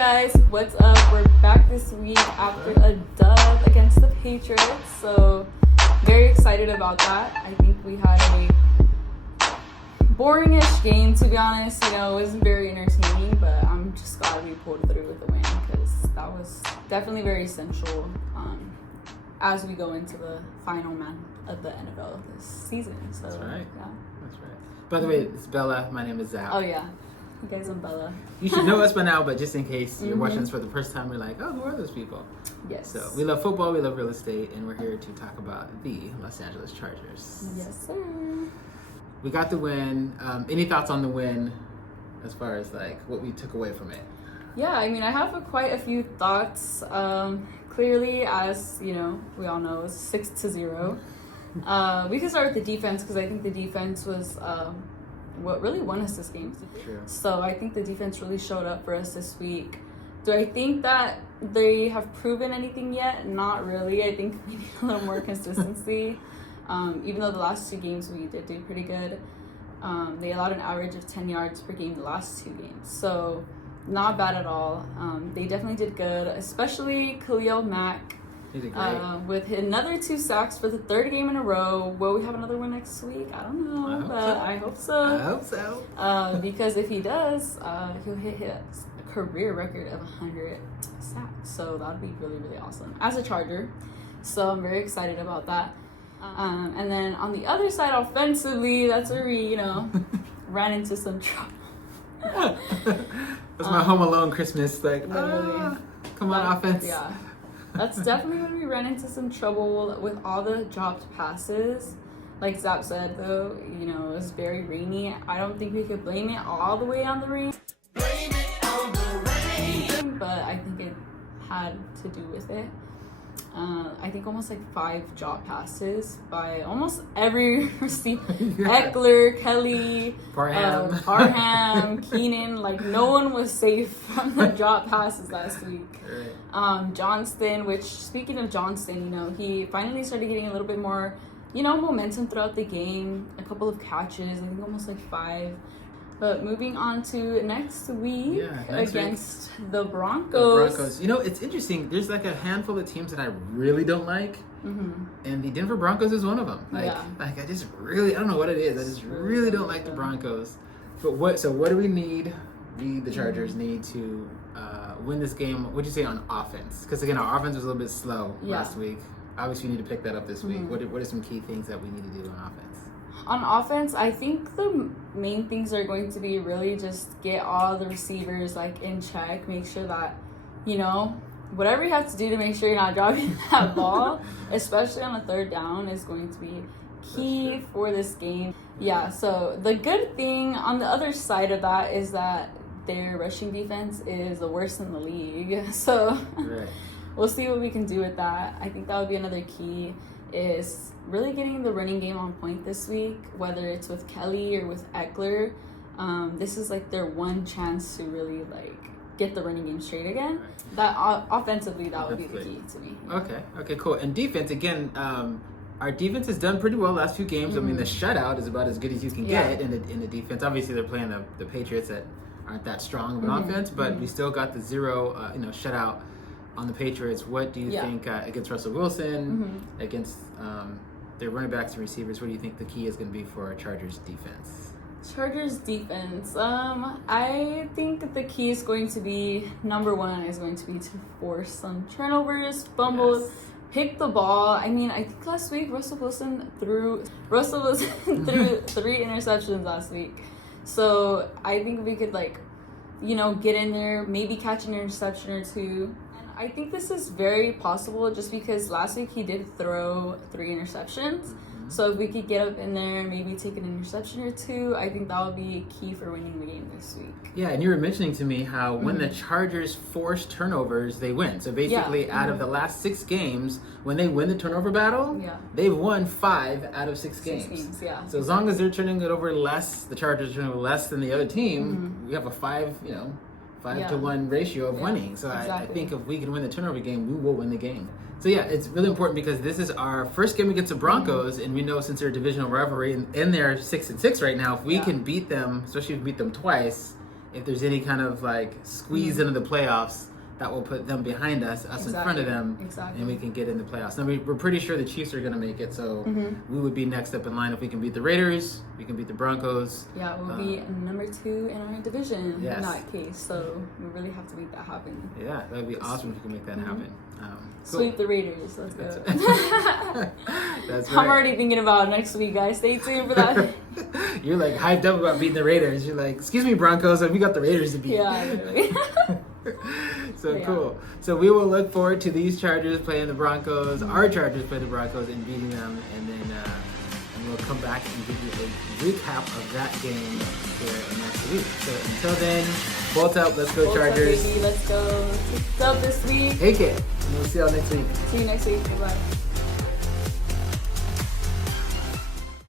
guys, what's up? We're back this week after a dub against the Patriots, so very excited about that. I think we had a boring-ish game, to be honest. You know, it wasn't very entertaining, but I'm just glad we pulled through with the win because that was definitely very essential as we go into the final match of the NFL this season. So, that's right. Yeah. That's right. By the way, it's Bella. My name is Zach. Oh yeah. You guys, I'm Bella. You should know us by now, but just in case you're watching this for the first time, you're like, oh, who are those people? Yes. So we love football, we love real estate, and we're here to talk about the Los Angeles Chargers. Yes, sir. We got the win. Any thoughts on the win as far as like what we took away from it? Yeah, I mean, I have quite a few thoughts. Clearly, as you know, we all know, it's 6-0. We can start with the defense because I think the defense was what really won us this game. True. So I think the defense really showed up for us this week. Do I think that they have proven anything yet? Not really. I think we need a little more consistency. Even though the last two games we did do pretty good. They allowed an average of 10 yards per game the last two games. So not bad at all. They definitely did good, especially Khalil Mack. He did great. With another 2 sacks for the third game in a row. Will we have another one next week? I don't know, I hope so. I hope so. Because if he does, he'll hit his career record of 100 sacks. So that would be really, really awesome as a Charger. So I'm very excited about that. And then on the other side, offensively, that's where we, ran into some trouble. That's my Home Alone Christmas. Like, come on, offense. Yeah. That's definitely when we ran into some trouble with all the dropped passes. Like Zap said, though, it was very rainy. I don't think we could blame it all the way on the rain. Blame it on the rain. But I think it had to do with it. I think almost like 5 drop passes by almost every receiver. Yeah. Eckler, Kelly, Parham, Keenan. Like no one was safe from the drop passes last week. Right. Johnston, which speaking of Johnston, he finally started getting a little bit more, momentum throughout the game. A couple of catches, I think almost like 5. But moving on to next week against the Broncos. It's interesting. There's like a handful of teams that I really don't like. Mm-hmm. And the Denver Broncos is one of them. I don't know what it is. I just really don't like the Broncos. But what do we need? The Chargers need to win this game. What'd you say on offense? Because again, our offense was a little bit slow last week. Obviously, we need to pick that up this week. What are some key things that we need to do on offense? On offense, I think the main things are going to be really just get all the receivers in check. Make sure that, whatever you have to do to make sure you're not dropping that ball, especially on a third down, is going to be key for this game. Yeah, so the good thing on the other side of that is that their rushing defense is the worst in the league. So we'll see what we can do with that. I think that would be another key is really getting the running game on point this week, whether it's with Kelly or with Eckler. This is their one chance to really get the running game straight again. That offensively, that would be the key to me. Okay, cool. And defense, again, our defense has done pretty well last few games. I mean, the shutout is about as good as you can get in the defense. Obviously, they're playing the Patriots that aren't that strong of an offense, but we still got the 0 shutout on the Patriots. What do you think against Russell Wilson, against their running backs and receivers? What do you think the key is going to be for our Chargers defense? Chargers defense. I think the key is going to be, number one, is going to be to force some turnovers, fumbles, pick the ball. I mean, I think last week Russell Wilson threw 3 interceptions last week. So I think we could get in there, maybe catch an interception or 2. I think this is very possible just because last week he did throw 3 interceptions. So if we could get up in there, maybe take an interception or 2, I think that would be key for winning the game this week. Yeah, and you were mentioning to me how when the Chargers force turnovers, they win. So basically, out of the last 6 games, when they win the turnover battle, they've won 5 out of 6 games. So as long as they're turning it over less, the Chargers are turning it over less than the other team, we have a 5 to 1 ratio of winning. So I think if we can win the turnover game, we will win the game. So yeah, it's really important because this is our first game against the Broncos, and we know since they're a divisional rivalry and they're 6-6 right now, if we can beat them, especially if we beat them twice, if there's any kind of like squeeze into the playoffs, that will put them behind us in front of them, and we can get in the playoffs. And we're pretty sure the Chiefs are going to make it, so we would be next up in line if we can beat the Raiders, we can beat the Broncos. Yeah, we'll be number 2 in our division in that case, so we really have to make that happen. Yeah, that would be awesome if we can make that happen. Cool. Sweep the Raiders, let's go. That's right. I'm already thinking about next week, guys. Stay tuned for that. You're like hyped up about beating the Raiders. You're like, excuse me, Broncos, we got the Raiders to beat. Yeah, literally. So cool. So we will look forward to these Chargers playing the Broncos, our Chargers playing the Broncos and beating them, and then and we'll come back and give you a recap of that game here next week. So until then, bolt up, let's go Chargers. Up, baby, let's go. What's up this week? Take it. And we'll see y'all next week. See you next week. Bye.